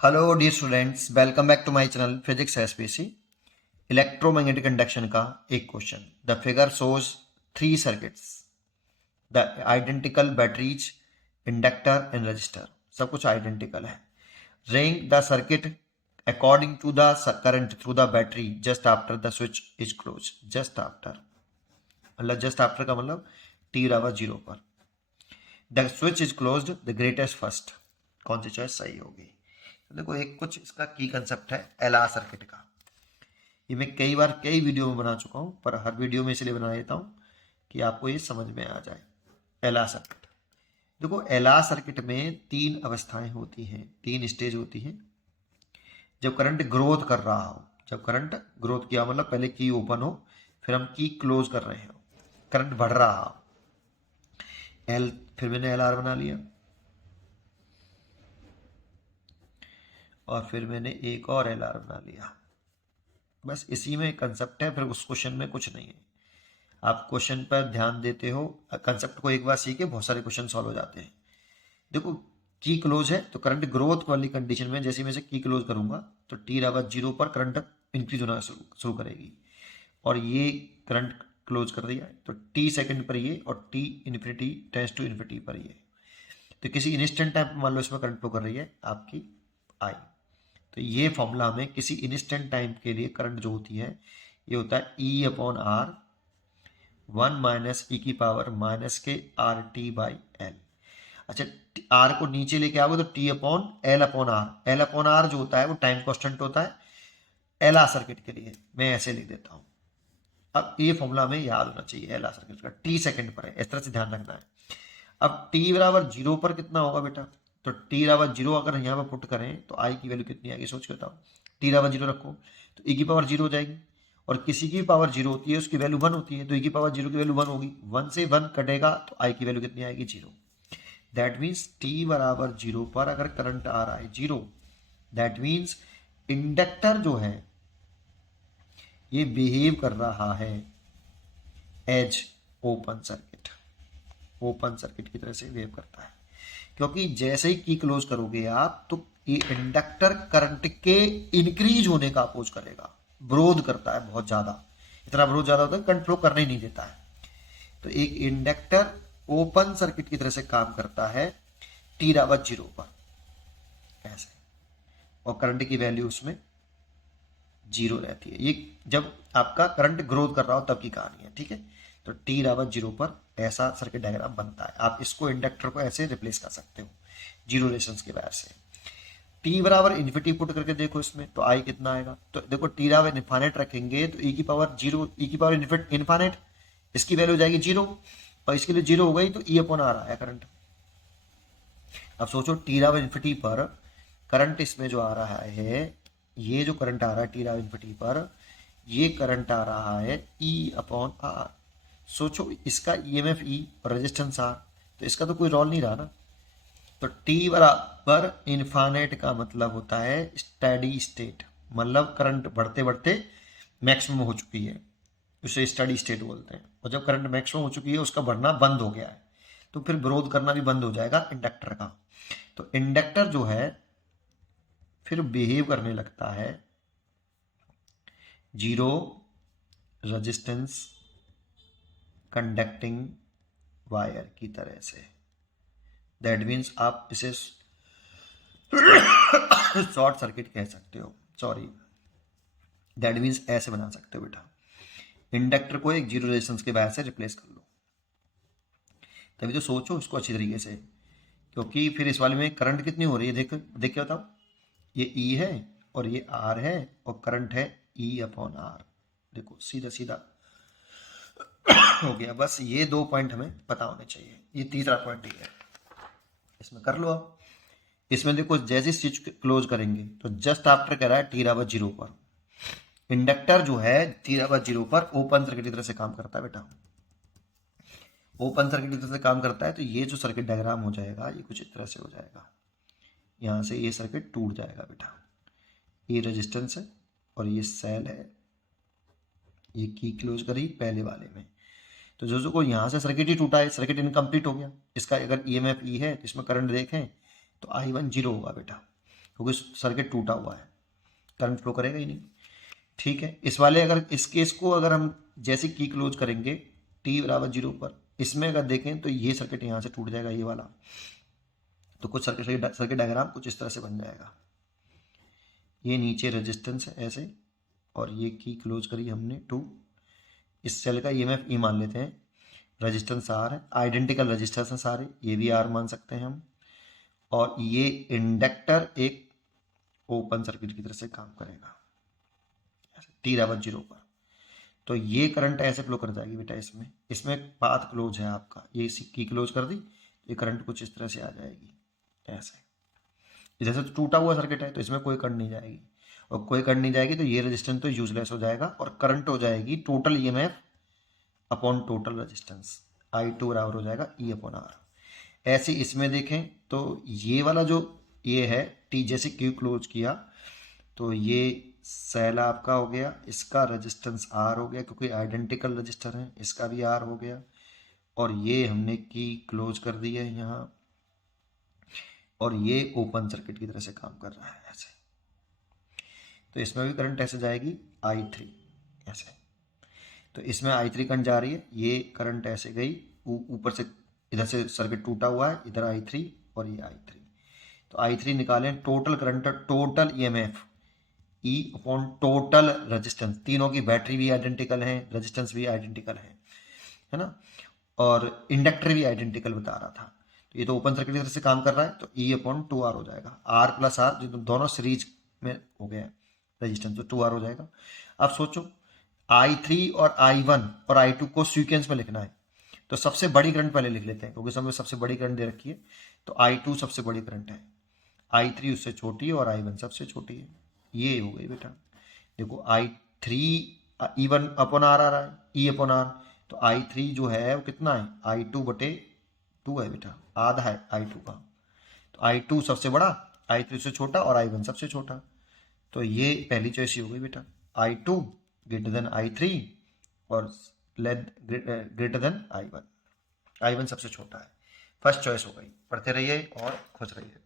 Hello dear students, welcome back to my channel physics SPC. Electromagnetic induction का एक question. The figure shows three circuits, the identical batteries, inductor and resistor. सब कुछ identical है। Rank the circuit according to the current through the battery just after the switch is close. Just after मतलब just after का मतलब t बराबर 0 पर the switch is closed the greatest first. कौन सी चॉइस सही होगी? तो देखो, एक कुछ इसका की कंसेप्ट है एलआर सर्किट का। ये मैं कई बार कई वीडियो में बना चुका हूँ, पर हर वीडियो में इसलिए बना देता हूँ कि आपको ये समझ में आ जाए। एलआर सर्किट, देखो एलआर सर्किट में तीन अवस्थाएं होती हैं, तीन स्टेज होती हैं। जब करंट ग्रोथ कर रहा हो, जब करंट ग्रोथ किया मतलब पहले की ओपन हो, फिर हम की क्लोज कर रहे हो, करंट बढ़ रहा हो, एल, फिर मैंने एल आर बना लिया, और फिर मैंने एक और एल आर बना लिया। बस इसी में कंसेप्ट है, फिर उस क्वेश्चन में कुछ नहीं है। आप क्वेश्चन पर ध्यान देते हो, कंसेप्ट को एक बार सीखे बहुत सारे क्वेश्चन सॉल्व हो जाते हैं। देखो, की क्लोज है तो करंट ग्रोथ वाली कंडीशन में जैसे मैं से की क्लोज करूंगा तो टी बराबर 0 पर करंट इंक्रीज होना शुरू करेगी, और ये करंट क्लोज कर दिया तो टी सेकंड पर ये, और t infinity tends to infinity पर ये। तो किसी इंस्टेंट टाइम मान लो इसमें करंट फ्लो कर रही है आपकी आई, तो ये फॉर्मूला हमें किसी इंस्टेंट टाइम के लिए करंट जो होती है ये होता है E upon R 1 minus E की power minus K R T by L. अच्छा, आर को नीचे लेके आओगे तो T upon L upon R. L upon R जो होता है वो टाइम कांस्टेंट होता है एल आर सर्किट के लिए, मैं ऐसे लिख देता हूं। अब ये फॉर्मूला हमें याद होना चाहिए एल आर सर्किट का, टी सेकंड पर है, इस तरह से ध्यान रखना है। अब टी बराबर 0 पर कितना होगा बेटा? तो टी बराबर 0 अगर यहाँ पर पुट करें तो आई की वैल्यू कितनी आएगी सोच के बताओ। टी बराबर 0 रखो तो ई की पावर 0 हो जाएगी, और किसी की पावर 0 होती है उसकी वैल्यू 1 होती है, तो ई की पावर 0 की वैल्यू 1 होगी। 1 से 1 कटेगा तो आई की वैल्यू कितनी आएगी? 0। दैट मीन्स टी बराबर 0 पर अगर करंट आ रहा है 0, दैट मीन्स इंडक्टर जो है ये बिहेव कर रहा है as open circuit. Open circuit की तरह से बिहेव करता है, क्योंकि जैसे ही की क्लोज करोगे आप तो ये इंडक्टर करंट के इंक्रीज होने का अपोज करेगा, विरोध करता है बहुत ज्यादा। इतना विरोध ज्यादा होता है करंट फ्लो करने ही नहीं देता है। तो एक इंडक्टर ओपन सर्किट की तरह से काम करता है टी बराबर 0 पर ऐसे, और करंट की वैल्यू उसमें 0 रहती है। ये जब आपका करंट ग्रोथ कर रहा हो तब की कहानी है, ठीक है। तो टी बराबर 0 पर ऐसा सर्किट डायग्राम बनता है। आप इसको इंडक्टर को ऐसे रिप्लेस कर सकते हो जीरो रेजिस्टेंस के वजह से। टी बराबर इन्फिनिटी पुट करके देखो इसमें तो आई कितना आएगा। तो देखो टी बराबर इन्फानेट रखेंगे तो ई की पावर 0, ई की पावर इन्फानेट, इसकी वैल्यू हो जाएगी 0, और इसके लिए 0 हो गई तो ई अपॉन आ रहा है करंट। अब सोचो टी बराबर इन्फिनिटी पर करंट इसमें जो आ रहा है, ये जो करंट आ रहा है टी बराबर इन्फिनिटी पर, ये करंट आ रहा है ई अपॉन आर। सोचो इसका ईएमएफ ई और रेजिस्टेंस आर, तो इसका तो कोई रोल नहीं रहा ना। तो टी बराबर इन्फानेट का मतलब होता है स्टेडी स्टेट, मतलब करंट बढ़ते बढ़ते मैक्सिमम हो चुकी है, उसे स्टेडी स्टेट बोलते हैं। और जब करंट मैक्सिमम हो चुकी है उसका बढ़ना बंद हो गया है, तो फिर विरोध करना भी बंद हो जाएगा इंडक्टर का। तो इंडक्टर जो है फिर बिहेव करने लगता है जीरो रेजिस्टेंस कंडक्टिंग वायर की तरह से। दैट मीन्स आप इसे शॉर्ट सर्किट कह सकते हो, सॉरी, दैट मीन्स ऐसे बना सकते हो बेटा। इंडक्टर को एक जीरो रेजिस्टेंस के वायर से रिप्लेस कर लो। तभी तो सोचो इसको अच्छी तरीके से, क्योंकि फिर इस वाले में करंट कितनी हो रही है देख देख के बताओ। ये ई है और ये आर है, और करंट है ई अपॉन आर। देखो सीधा सीधा हो गया। बस ये दो पॉइंट हमें पता होने चाहिए, ये तीसरा पॉइंट ही है, इसमें कर लो आप। इसमें देखो जैसे स्विच क्लोज करेंगे तो जस्ट आफ्टर कह रहा है टी बराबर 0 पर, इंडक्टर जो है टी बराबर 0 पर ओपन सर्किट की तरह से काम करता है बेटा। ओपन सर्किट की तरह से काम करता है तो ये जो सर्किट डायग्राम हो जाएगा ये कुछ इस तरह से हो जाएगा। यहाँ से ये सर्किट टूट जाएगा बेटा। ये रेजिस्टेंस है और ये सेल है, ये की क्लोज करी पहले वाले में, तो जो जो को यहाँ से सर्किट ही टूटा है, सर्किट इनकम्प्लीट हो गया। इसका अगर ईएमएफ ई है तो इसमें करंट देखें तो I1 0 होगा बेटा। क्योंकि सर्किट टूटा हुआ है, करंट फ्लो करेगा ही नहीं। ठीक है, इस वाले अगर इस केस को अगर हम जैसे की क्लोज करेंगे t बराबर 0 पर, इसमें अगर देखें तो ये सर्किट यहाँ से टूट जाएगा, ये वाला। तो कुछ सर्किट डायग्राम कुछ इस तरह से बन जाएगा। ये नीचे रेजिस्टेंस है ऐसे, और ये की क्लोज करी हमने 2। इस सेल का ईएमएफ ई मान लेते हैं, रेजिस्टेंस आर है, आइडेंटिकल रेजिस्टेंस हैं सारे, ये भी आर मान सकते हैं हम। और ये इंडक्टर एक ओपन सर्किट की तरह से काम करेगा t बराबर 0 पर। तो ये करंट ऐसे फ्लो कर जाएगी बेटा, इसमें पाथ क्लोज है आपका, ये की क्लोज कर दी, ये करंट कुछ इस तरह से आ जाएगी ऐसे। इधर से तो टूटा हुआ सर्किट है तो इसमें कोई करंट नहीं जाएगी, और कोई करंट नहीं जाएगी तो ये रेजिस्टेंस तो यूजलेस हो जाएगा, और करंट हो जाएगी total EMF upon total resistance, I2 बराबर हो जाएगा E अपॉन R। ऐसे इसमें देखें तो ये वाला जो ये है टी, जैसे क्यू क्लोज किया तो ये सेल आपका हो गया, इसका रेजिस्टेंस R हो गया क्योंकि आइडेंटिकल रजिस्टर है, इसका भी R हो गया, और ये हमने की क्लोज कर दी है यहाँ, और ये ओपन सर्किट की तरह से काम कर रहा है ऐसे। तो इसमें भी करंट ऐसे जाएगी I3 ऐसे, तो इसमें I3 करंट जा रही है, ये करंट ऐसे गई ऊपर से, इधर से सर्किट टूटा हुआ है, इधर I3 और ये I3। तो I3 निकालें, total current, total EMF E upon total resistance, तीनों की बैटरी भी आइडेंटिकल है, रेजिस्टेंस भी आइडेंटिकल है ना, और इंडक्टर भी आइडेंटिकल बता रहा था। तो ये तो ओपन सर्किट की तरह से काम कर रहा है, तो E अपॉन 2R हो जाएगा, R प्लस R जो दोनों सीरीज में हो गया रेजिस्टेंस, तो 2R हो जाएगा। अब सोचो I3 और I1 और I2 को सीक्वेंस में लिखना है, तो सबसे बड़ी करंट पहले लिख लेते हैं क्योंकि समय सबसे बड़ी करंट दे रखी है। तो I2 सबसे बड़ी करंट है, I3 उससे छोटी है, और I1 सबसे छोटी है। ये हो गई बेटा, देखो I3 E1 अपॉन R आ रहा है, E अपॉन R, तो I3 जो है वो कितना है, I2 बटे 2 है बेटा, आधा है I2 का। तो I2 सबसे बड़ा, I3 से छोटा, और I1 सबसे छोटा। तो ये पहली चॉइस ही हो गई बेटा, I2 ग्रेटर देन I3 और ग्रेटर देन I1, I1 सबसे छोटा है, फर्स्ट चॉइस हो गई। पढ़ते रहिए और खुश रहिए।